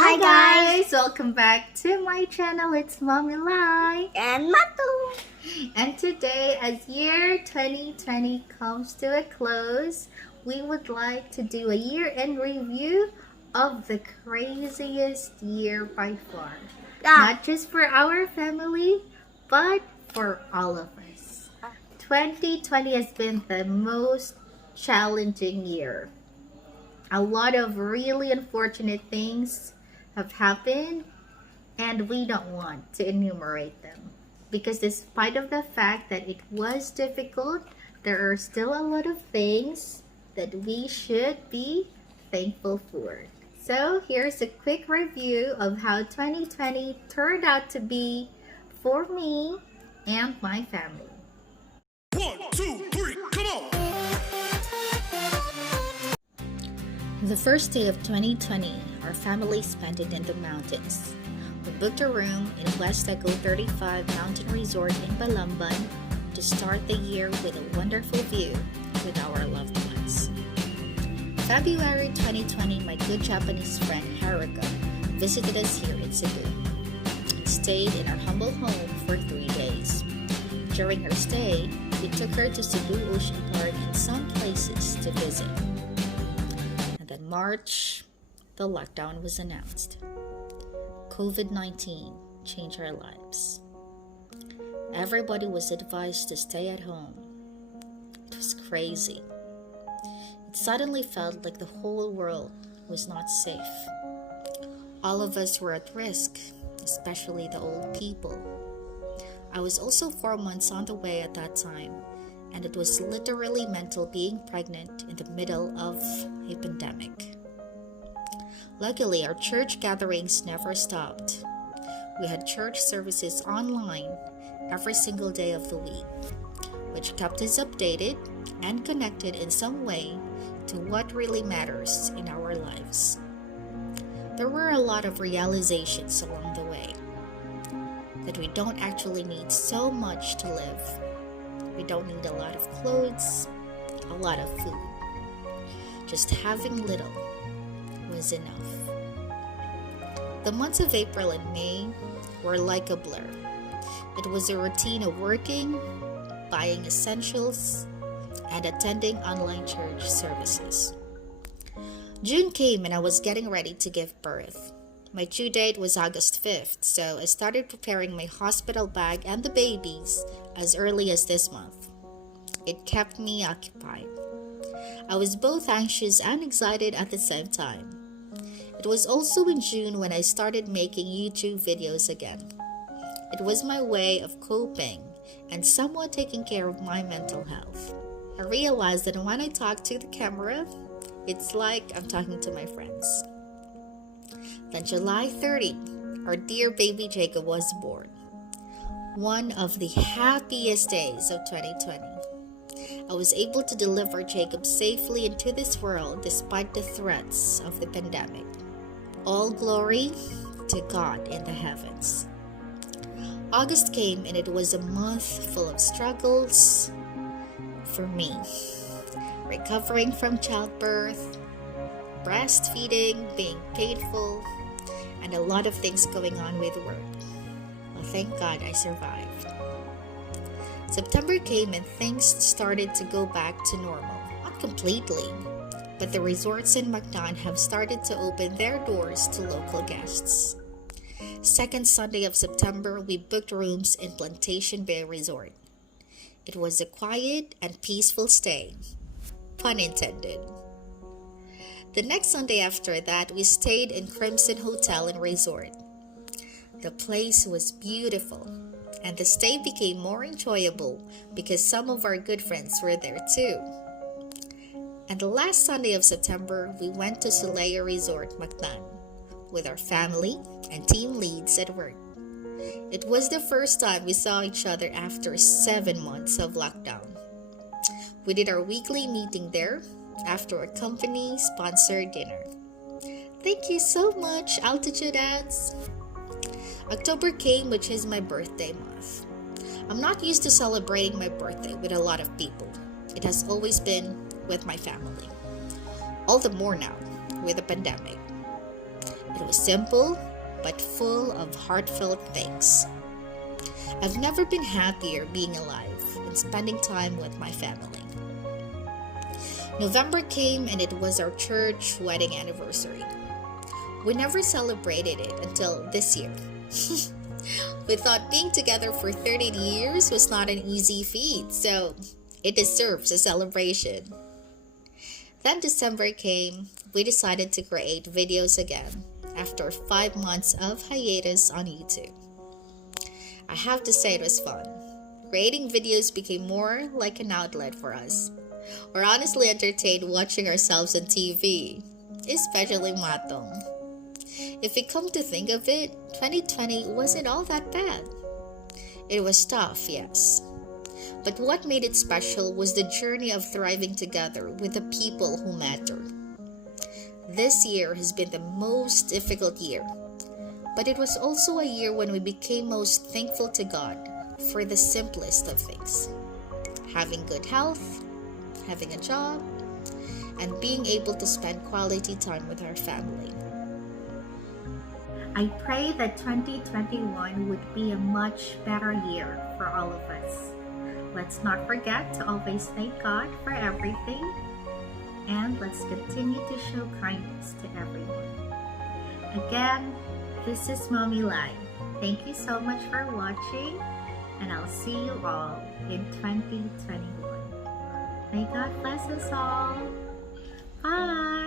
Hi guys! Welcome back to my channel. It's Mommy Lai and Matu. And today, as year 2020 comes to a close, we would like to do a year-end review of the craziest year by far. Not just for our family, but for all of us. 2020 has been the most challenging year. A lot of really unfortunate things have happened, and we don't want to enumerate them because despite of the fact that it was difficult, there are still a lot of things that we should be thankful for. So here's a quick review of how 2020 turned out to be for me and my family. 1, 2, 3, come on! The first day of 2020, our family spent it in the mountains. We booked a room in West Echo 35 Mountain Resort in Balamban to start the year with a wonderful view with our loved ones. February 2020, my good Japanese friend Haruka visited us here in Cebu and stayed in our humble home for 3 days. During her stay, we took her to Cebu Ocean Park and some places to visit. In March, the lockdown was announced. COVID-19 changed our lives. Everybody was advised to stay at home. It was crazy. It suddenly felt like the whole world was not safe. All of us were at risk, especially the old people. I was also 4 months on the way at that time, and it was literally mental being pregnant in the middle of a pandemic. Luckily, our church gatherings never stopped. We had church services online every single day of the week, which kept us updated and connected in some way to what really matters in our lives. There were a lot of realizations along the way that we don't actually need so much to live. We don't need a lot of clothes, a lot of food. Just having little was enough. The months of April and May were like a blur. It was a routine of working, buying essentials, and attending online church services. June came and I was getting ready to give birth. My due date was August 5th, so I started preparing my hospital bag and the babies as early as this month. It kept me occupied. I was both anxious and excited at the same time. It was also in June when I started making YouTube videos again. It was my way of coping and somewhat taking care of my mental health. I realized that when I talk to the camera, it's like I'm talking to my friends. Then July 30, our dear baby Jacob was born. One of the happiest days of 2020. I was able to deliver Jacob safely into this world despite the threats of the pandemic. All glory to God in the heavens. August came and it was a month full of struggles for me. Recovering from childbirth, breastfeeding, being painful, and a lot of things going on with work. Well, thank God I survived. September came and things started to go back to normal. Not completely, but the resorts in Mactan have started to open their doors to local guests. Second Sunday of September, we booked rooms in Plantation Bay Resort. It was a quiet and peaceful stay. Pun intended. The next Sunday after that, we stayed in Crimson Hotel and Resort. The place was beautiful, and the stay became more enjoyable because some of our good friends were there too. And the last Sunday of September, we went to Solaya Resort, Mactan, with our family and team leads at work. It was the first time we saw each other after 7 months of lockdown. We did our weekly meeting there after a company-sponsored dinner. Thank you so much, Altitude Ads. October came, which is my birthday month. I'm not used to celebrating my birthday with a lot of people. It has always been with my family. All the more now, with the pandemic. It was simple, but full of heartfelt thanks. I've never been happier being alive and spending time with my family. November came and it was our church wedding anniversary. We never celebrated it until this year. We thought being together for 30 years was not an easy feat, so it deserves a celebration. Then December came, we decided to create videos again after 5 months of hiatus on YouTube. I have to say it was fun. Creating videos became more like an outlet for us. We're honestly entertained watching ourselves on TV, especially Matong. If we come to think of it, 2020 wasn't all that bad. It was tough, yes. But what made it special was the journey of thriving together with the people who matter. This year has been the most difficult year, but it was also a year when we became most thankful to God for the simplest of things. Having good health, having a job, and being able to spend quality time with our family. I pray that 2021 would be a much better year for all of us. Let's not forget to always thank God for everything, and let's continue to show kindness to everyone. Again, this is Mommy Lai. Thank you so much for watching, and I'll see you all in 2021. May God bless us all. Bye!